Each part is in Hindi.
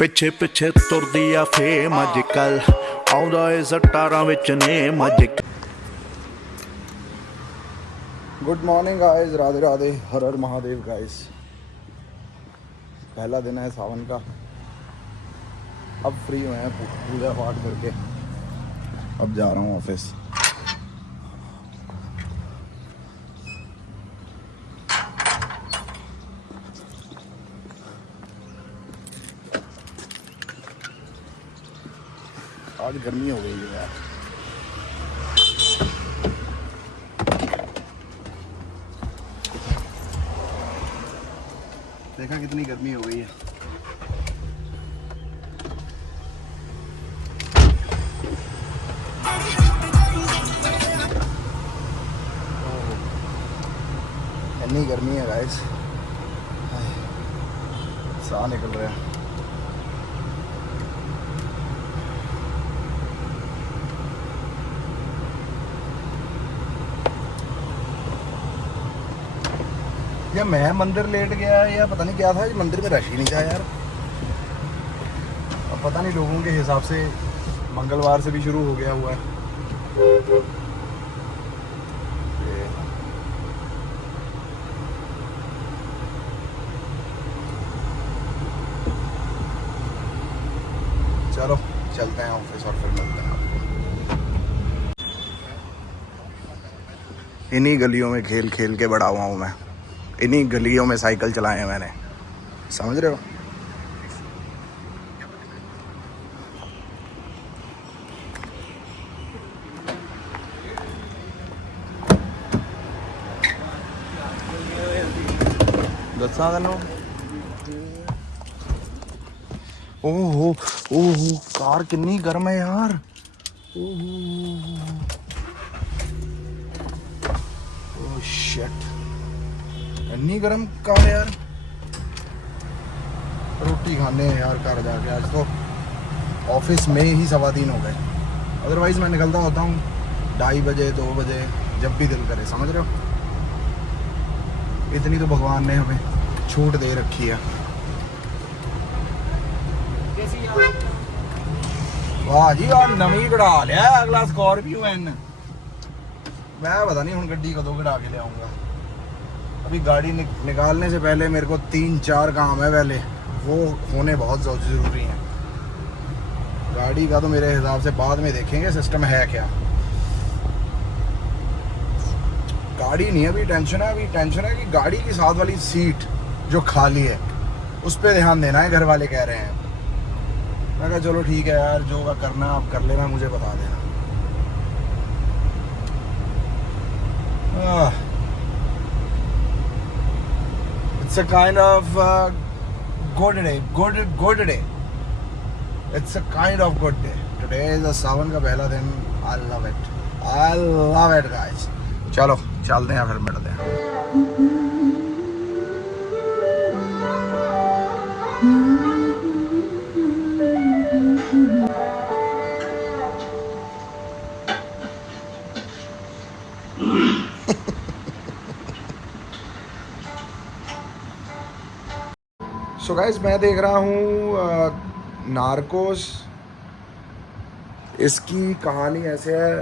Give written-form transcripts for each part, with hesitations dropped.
ਪਿੱਛੇ ਪਿੱਛੇ ਤੁਰਦੀ ਆ ਫੇਮ ਅੱਜ ਕੱਲ ਆਉਂਦਾ ਏ ਸਟਾਰਾਂ ਵਿੱਚ ਨੇਮ ਅੱਜ good morning guys, Radhe Radhe, हर हर महादेव गाइस। पहला दिन है सावन का। अब फ्री हुए हैं पूजा पाठ करके, अब जा रहा हूँ ऑफिस। आज गर्मी हो गई है यार। देखा कितनी गर्मी हो गई है। इतनी गर्मी है गाइस, साह निकल रहा है। या मैं मंदिर लेट गया या पता नहीं क्या था, इस मंदिर में रश ही नहीं था यार। अब पता नहीं लोगों के हिसाब से मंगलवार से भी शुरू हो गया हुआ है। चलो चलते हैं ऑफिस और फिर मिलते हैं आपको। इन्हीं गलियों में खेल खेल के बड़ा हुआ हूँ मैं, इन्हीं गलियों में साइकिल चलाए हैं मैंने, समझ रहे हो। दसा दिन ओहो ओहो, कार कितनी गर्म है यार। ओह शिट, इतनी गर्म कार यार। रोटी खाने हैं यार घर जाके। आज तो ऑफिस में ही 3:15 हो गए, अदरवाइज मैं निकलता होता हूँ 2:30 बजे 2 बजे, जब भी दिल करे, समझ रहे हो। इतनी तो भगवान ने हमें छूट दे रखी है। वाह जी वाह, नवी कढ़ा लिया अगला स्कॉर्पियो एन। मैं पता नहीं हूँ गड्डी कदों कढ़ा के ले आऊँगा। अभी गाड़ी निकालने से पहले मेरे को 3-4 काम है पहले, वो होने बहुत ज़रूरी हैं। गाड़ी का तो मेरे हिसाब से बाद में देखेंगे सिस्टम है क्या। गाड़ी नहीं है अभी टेंशन है, अभी टेंशन है कि गाड़ी की साथ वाली सीट जो खाली है उस पर ध्यान देना है, घर वाले कह रहे हैं। मैं कहा चलो ठीक है यार, जो का करना आप कर लेना, मुझे बता देना। It's a kind of good day, good day. It's a kind of good day. Today is a सावन का पहला दिन। I love it guys। चलो चलते हैं फिर मिलते हैं। सो गाइस, मैं देख रहा हूँ नार्कोस। इसकी कहानी ऐसे है,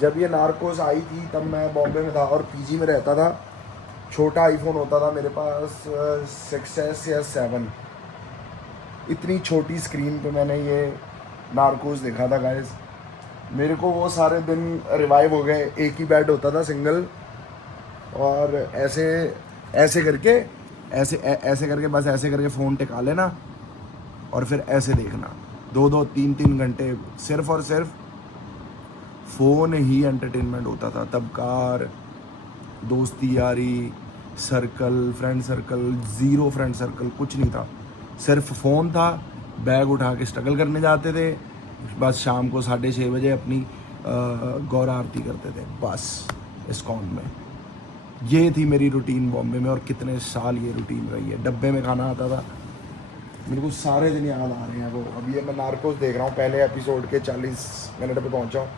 जब ये नार्कोस आई थी तब मैं बॉम्बे में था और पीजी में रहता था। छोटा आईफोन होता था मेरे पास, 6S या 7। इतनी छोटी स्क्रीन पे मैंने ये नार्कोस देखा था गाइस। मेरे को वो सारे दिन रिवाइव हो गए। एक ही बेड होता था सिंगल, और ऐसे करके बस ऐसे करके फ़ोन टिका लेना और फिर ऐसे देखना 2-2 3-3 घंटे। सिर्फ और सिर्फ फ़ोन ही एंटरटेनमेंट होता था तब। कार, दोस्ती यारी, circle, friend circle, zero friend circle, कुछ नहीं था। सिर्फ फ़ोन था, बैग उठा के स्ट्रगल करने जाते थे। बस शाम को 6:30 बजे अपनी गौर आरती करते थे, बस इस्कॉन में। ये थी मेरी रूटीन बॉम्बे में, और कितने साल ये रूटीन रही है। डब्बे में खाना आता था, मेरे को सारे दिन याद आ रहे हैं वो। अभी मैं नार्कोस देख रहा हूँ, पहले एपिसोड के 40 मिनट पे पहुँचा हूँ।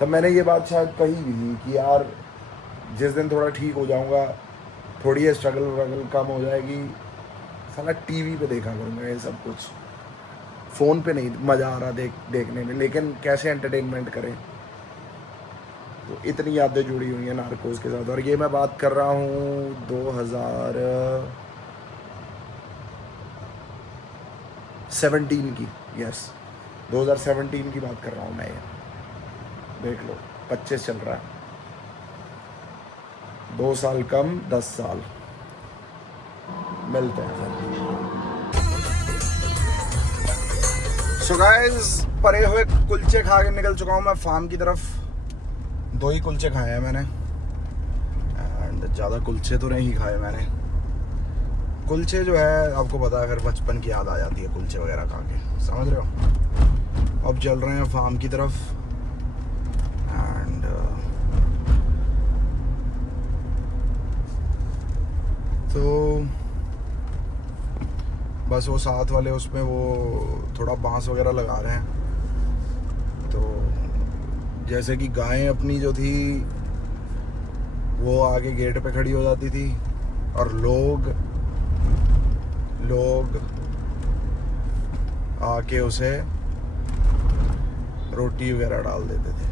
तब मैंने ये बात शायद कही भी थी कि यार जिस दिन थोड़ा ठीक हो जाऊँगा, थोड़ी स्ट्रगल कम हो जाएगी, साला टीवी पे देखा करूँगा ये सब कुछ, फ़ोन पे नहीं मज़ा आ रहा देखने में। लेकिन कैसे एंटरटेनमेंट करें, तो इतनी यादें जुड़ी हुई हैं नार्कोस के साथ। और ये मैं बात कर रहा हूँ 2017 की, यस 2017 की बात कर रहा हूँ मैं। ये देख लो 25 चल रहा है, 2 साल कम 10 साल। मिलते हैं फिर। सो गाइस, परे हुए कुलचे खा के निकल चुका हूँ मैं फार्म की तरफ। 2 ही कुलचे खाए हैं मैंने, एंड ज़्यादा कुलचे तो नहीं खाए मैंने। कुलचे जो है आपको पता है, फिर बचपन की याद आ जाती है कुलचे वगैरह खा के, समझ रहे हो। अब चल रहे हैं फार्म की तरफ, एंड तो बस वो साथ वाले उसमें वो थोड़ा बांस वगैरह लगा रहे हैं। तो जैसे कि गायें अपनी जो थी वो आगे गेट पे खड़ी हो जाती थी, और लोग आके उसे रोटी वगैरह डाल देते थे।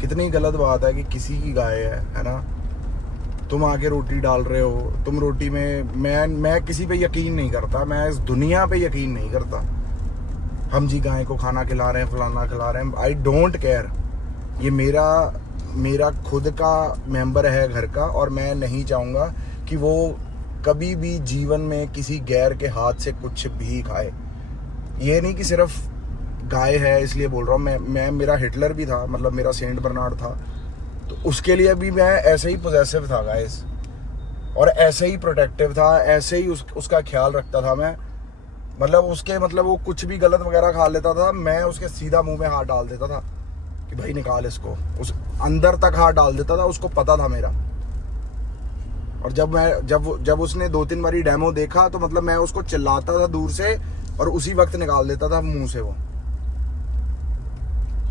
कितनी गलत बात है कि किसी की गाय है ना, तुम आके रोटी डाल रहे हो। तुम रोटी में, मैं किसी पे यकीन नहीं करता, मैं इस दुनिया पे यकीन नहीं करता। हम जी गाय को खाना खिला रहे हैं, फलाना खिला रहे हैं, आई डोंट केयर। ये मेरा खुद का मेंबर है घर का, और मैं नहीं चाहूँगा कि वो कभी भी जीवन में किसी गैर के हाथ से कुछ भी खाए। ये नहीं कि सिर्फ गाय है इसलिए बोल रहा हूँ। मैं मेरा हिटलर भी था, मतलब मेरा सेंट बर्नार्ड था, तो उसके लिए भी मैं ऐसे ही पॉजेसिव था गाइस, और ऐसे ही प्रोटेक्टिव था, ऐसे ही उसका ख्याल रखता था मैं। मतलब वो कुछ भी गलत वगैरह खा लेता था, मैं उसके सीधा मुंह में हाथ डाल देता था कि भाई निकाल इसको, उस अंदर तक हाथ डाल देता था, उसको पता था मेरा। और जब उसने 2-3 बारी डेमो देखा, तो मतलब मैं उसको चिल्लाता था दूर से, और उसी वक्त निकाल देता था मुंह से वो।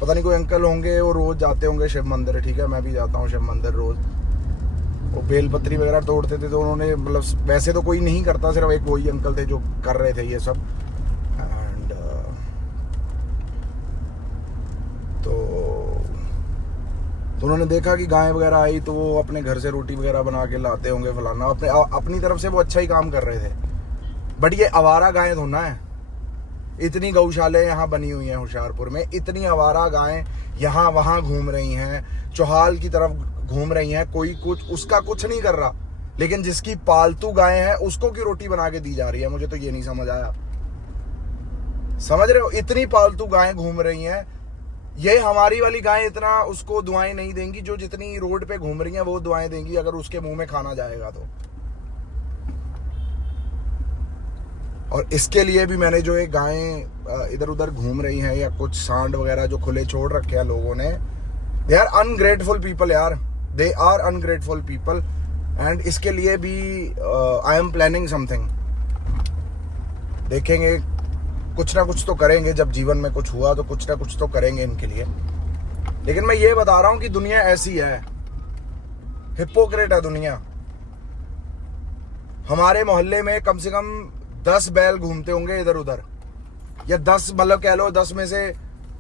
पता नहीं कोई अंकल होंगे, वो रोज जाते होंगे शिव मंदिर, ठीक है, मैं भी जाता हूँ शिव मंदिर रोज। वो बेलपत्री वगैरह तोड़ते थे, तो उन्होंने मतलब वैसे तो कोई नहीं करता, सिर्फ एक वही अंकल थे जो कर रहे थे ये सब। एंड तो उन्होंने देखा कि गाय वगैरह आई, तो वो अपने घर से रोटी वगैरह बना के लाते होंगे फलाना, अपनी तरफ से वो अच्छा ही काम कर रहे थे। बट ये आवारा गायें थोड़ा है। इतनी गौशालाएं यहाँ बनी हुई हैं होशियारपुर में, इतनी आवारा गायें यहाँ वहाँ घूम रही हैं, चौहाल की तरफ घूम रही हैं, कोई कुछ उसका कुछ नहीं कर रहा। लेकिन जिसकी पालतू गायें हैं उसको की रोटी बना के दी जा रही है। मुझे तो ये नहीं समझ आया, समझ रहे हो। इतनी पालतू गायें घूम रही हैं, ये हमारी वाली गायें इतना उसको दुआएं नहीं देंगी, जो जितनी रोड पे घूम रही हैं वो दुआएं देंगी अगर उसके मुंह में खाना जाएगा तो। और इसके लिए भी मैंने जो ये गायें इधर उधर घूम रही हैं, या कुछ सांड वगैरह जो खुले छोड़ रखे हैं लोगों ने, दे आर अनग्रेटफुल पीपल यार, they are ungrateful people. And इसके लिए भी आई एम प्लानिंग समथिंग। देखेंगे, कुछ ना कुछ तो करेंगे। जब जीवन में कुछ हुआ तो कुछ ना कुछ तो करेंगे इनके लिए। लेकिन मैं ये बता रहा हूं कि दुनिया ऐसी है, हिपोक्रेट है दुनिया। हमारे मोहल्ले में कम से कम 10 बैल घूमते होंगे इधर उधर, या 10 मतलब कह लो 10 में से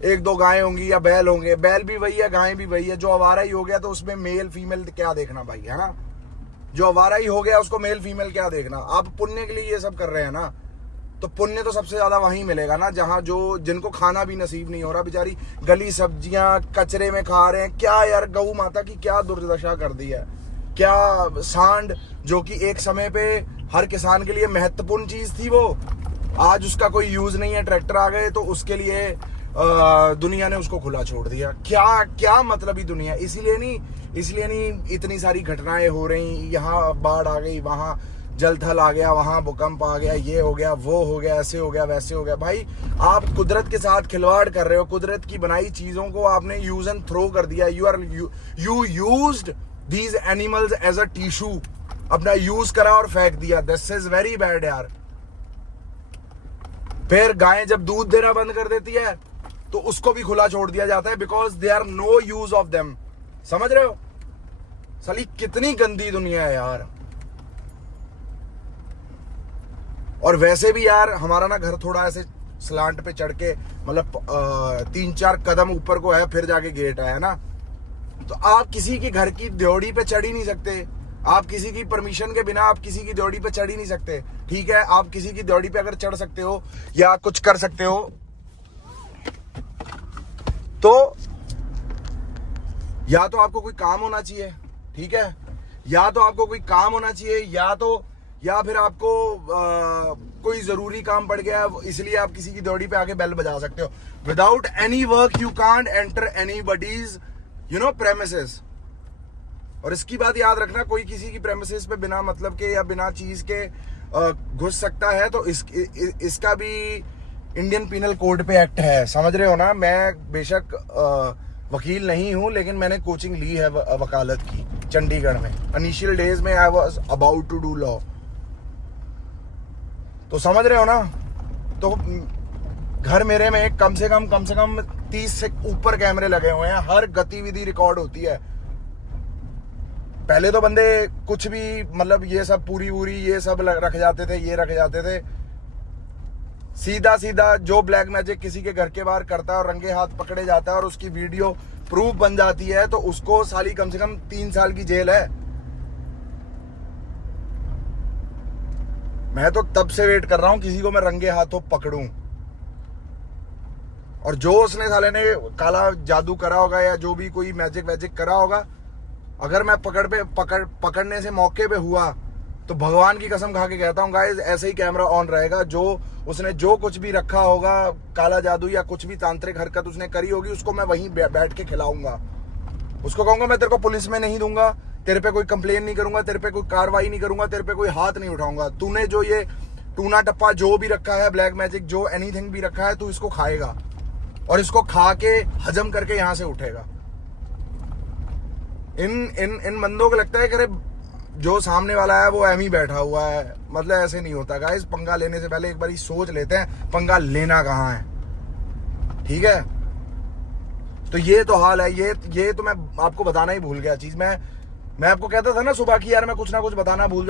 1-2 गायें होंगी या बैल होंगे। बैल भी वही है, गायें भी वही है। जो आवारा ही हो गया तो उसमें मेल फीमेल क्या देखना भाई, है ना। जो आवारा ही हो गया उसको मेल फीमेल क्या देखना। आप पुण्य के लिए ये सब कर रहे हैं ना, तो पुण्य तो सबसे ज्यादा वहीं मिलेगा ना, जहां जिनको खाना भी नसीब नहीं हो रहा। बेचारी गली सब्जियां कचरे में खा रहे हैं। क्या यार, गऊ माता की क्या दुर्दशा कर दी है। क्या सांड, जो कि एक समय पे हर किसान के लिए महत्वपूर्ण चीज थी, वो आज उसका कोई यूज नहीं है। ट्रैक्टर आ गए तो उसके लिए दुनिया ने उसको खुला छोड़ दिया। क्या मतलब ही दुनिया। इसलिए नहीं इतनी सारी घटनाएं हो रही। यहाँ बाढ़ आ गई, वहां जल थल आ गया, वहां भूकंप आ गया, ये हो गया, वो हो गया, ऐसे हो गया, वैसे हो गया। भाई आप कुदरत के साथ खिलवाड़ कर रहे हो। कुदरत की बनाई चीजों को आपने यूज एंड थ्रो कर दिया। You used these animals as a tissue. अपना यूज करा और फेंक दिया। दिस इज वेरी बैड यार। फिर गायें जब दूध देना बंद कर देती है तो उसको भी खुला छोड़ दिया जाता है, because they are no use of them. समझ रहे हो। साली कितनी गंदी दुनिया है यार। और वैसे भी यार हमारा ना घर थोड़ा ऐसे स्लांट पे चढ़ के मतलब 3-4 कदम ऊपर को है, फिर जाके गेट है ना। तो आप किसी के घर की ड्योढ़ी पे चढ़ ही नहीं सकते, आप किसी की परमिशन के बिना आप किसी की ड्योढ़ी पे चढ़ ही नहीं सकते। ठीक है, आप किसी की ड्योढ़ी पे अगर चढ़ सकते हो या कुछ कर सकते हो तो या तो आपको कोई काम होना चाहिए, ठीक है, या तो आपको कोई काम होना चाहिए, या फिर आपको कोई जरूरी काम पड़ गया इसलिए आप किसी की ड्योढ़ी पे आके बेल बजा सकते हो। Without any work you can't enter anybody's premises. और इसकी बात याद रखना, कोई किसी की प्रेमिसेस पे बिना मतलब के या बिना चीज के घुस सकता है तो इसका भी इंडियन पीनल कोड पे एक्ट है, समझ रहे हो ना। मैं बेशक वकील नहीं हूं, लेकिन मैंने कोचिंग ली है वकालत की चंडीगढ़ में। इनिशियल डेज में I was about to do law, तो समझ रहे हो ना। तो घर मेरे में कम से कम 30 से ऊपर कैमरे लगे हुए हैं, हर गतिविधि रिकॉर्ड होती है। पहले तो बंदे कुछ भी मतलब ये सब पूरी ये सब रख जाते थे, ये रख जाते थे। सीधा जो ब्लैक मैजिक किसी के घर के बाहर करता है और रंगे हाथ पकड़े जाता है और उसकी वीडियो प्रूफ बन जाती है तो उसको साली कम से कम 3 साल की जेल है। मैं तो तब से वेट कर रहा हूं किसी को मैं रंगे हाथों पकड़ूं। और जो उसने साले ने काला जादू करा होगा या जो भी कोई मैजिक वैजिक करा होगा, अगर मैं पकड़ने से मौके पे हुआ तो भगवान की कसम खा के कहता हूँ गाइस, ऐसे ही कैमरा ऑन रहेगा। जो उसने जो कुछ भी रखा होगा काला जादू या कुछ भी तांत्रिक हरकत उसने करी होगी, उसको मैं वहीं बैठ के खिलाऊंगा। उसको कहूंगा मैं तेरे को पुलिस में नहीं दूंगा, तेरे पे कोई कंप्लेन नहीं करूंगा, तेरे पे कोई कार्रवाई नहीं करूंगा, तेरे पे कोई हाथ नहीं उठाऊंगा। तूने जो ये टूना टप्पा जो भी रखा है, ब्लैक मैजिक जो एनीथिंग भी रखा है, तू इसको खाएगा और इसको खा के हजम करके यहां से उठेगा। इन बंदों को लगता है कि अरे जो सामने वाला है वो एम ही बैठा हुआ है, मतलब ऐसे नहीं होता गाइस। पंगा लेने से पहले एक बार सोच लेते हैं पंगा लेना कहाँ है, ठीक है। तो ये तो हाल है, ये तो मैं आपको बताना ही भूल गया चीज। मैं आपको कहता था ना सुबह की यार मैं कुछ ना कुछ बताना भूल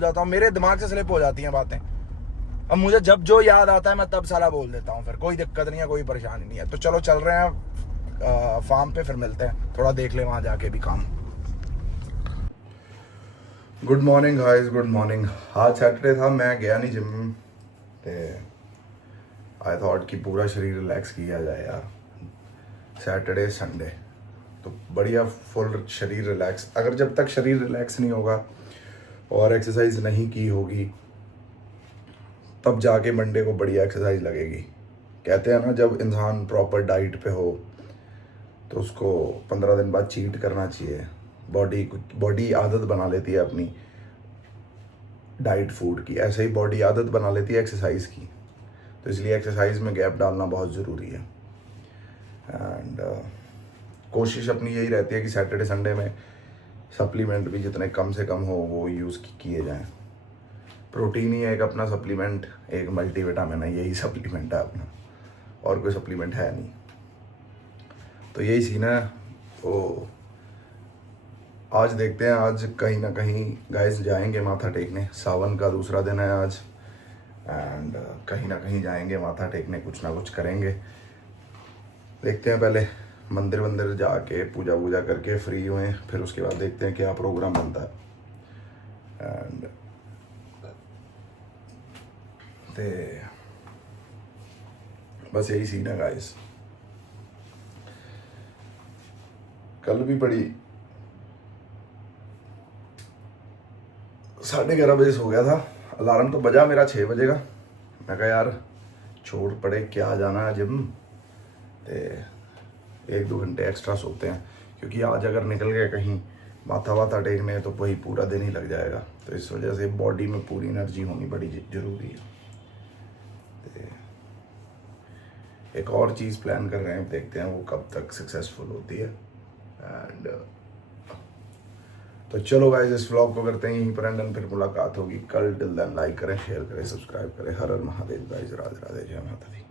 जाता हूँ, मेरे दिमाग से स्लिप हो जाती हैं बातें। अब मुझे जब जो याद आता है मैं तब साला बोल देता हूँ, फिर कोई दिक्कत नहीं है, कोई परेशानी नहीं है। तो चलो चल रहे हैं फार्म पे, फिर मिलते हैं, थोड़ा देख ले वहां जाके भी काम। Good morning guys, good morning. आज सैटरडे था, मैं गया नहीं जिम ते आई थॉट कि पूरा शरीर रिलैक्स किया जाए यार। सैटरडे संडे तो बढ़िया फुल शरीर रिलैक्स। अगर जब तक शरीर रिलैक्स नहीं होगा और एक्सरसाइज नहीं की होगी तब जाके मंडे को बढ़िया एक्सरसाइज लगेगी। कहते हैं ना, जब इंसान प्रॉपर डाइट पे हो तो उसको 15 दिन बाद चीट करना चाहिए। बॉडी आदत बना लेती है अपनी डाइट फूड की, ऐसे ही बॉडी आदत बना लेती है एक्सरसाइज की। तो इसलिए एक्सरसाइज में गैप डालना बहुत ज़रूरी है। एंड कोशिश अपनी यही रहती है कि सैटरडे संडे में सप्लीमेंट भी जितने कम से कम हो वो यूज़ किए जाएं। प्रोटीन ही है एक अपना सप्लीमेंट, एक मल्टीविटामिन है, यही सप्लीमेंट है अपना, और कोई सप्लीमेंट है नहीं। तो यही सीन है। तो आज देखते हैं, आज कहीं ना कहीं गाइस जाएंगे माथा टेकने। सावन का दूसरा दिन है आज, एंड कहीं ना कहीं जाएंगे माथा टेकने, कुछ ना कुछ करेंगे। देखते हैं, पहले मंदिर जाके पूजा करके फ्री हुए, फिर उसके बाद देखते हैं क्या प्रोग्राम बनता है। एंड बस यही सीन है गाइस। कल भी पड़ी 11:30 बजे सो गया था, अलार्म तो बजा मेरा 6 बजे का। मैं कहा यार छोड़ पड़े, क्या जाना है जिम, ते 1-2 घंटे एक्स्ट्रा सोते हैं, क्योंकि आज अगर निकल गए कहीं माथा टेकने तो वही पूरा दिन ही लग जाएगा। तो इस वजह से बॉडी में पूरी एनर्जी होनी बड़ी ज़रूरी है। एक और चीज़ प्लान कर रहे हैं, देखते हैं वो कब तक सक्सेसफुल होती है। एंड तो चलो गाइस, इस व्लॉग को करते हैं यहीं पर एंड, फिर मुलाकात होगी कल। टिल देन लाइक करें, शेयर करें, सब्सक्राइब करें। हर हर महादेव गाइस, राधे राधे, जय माता दी।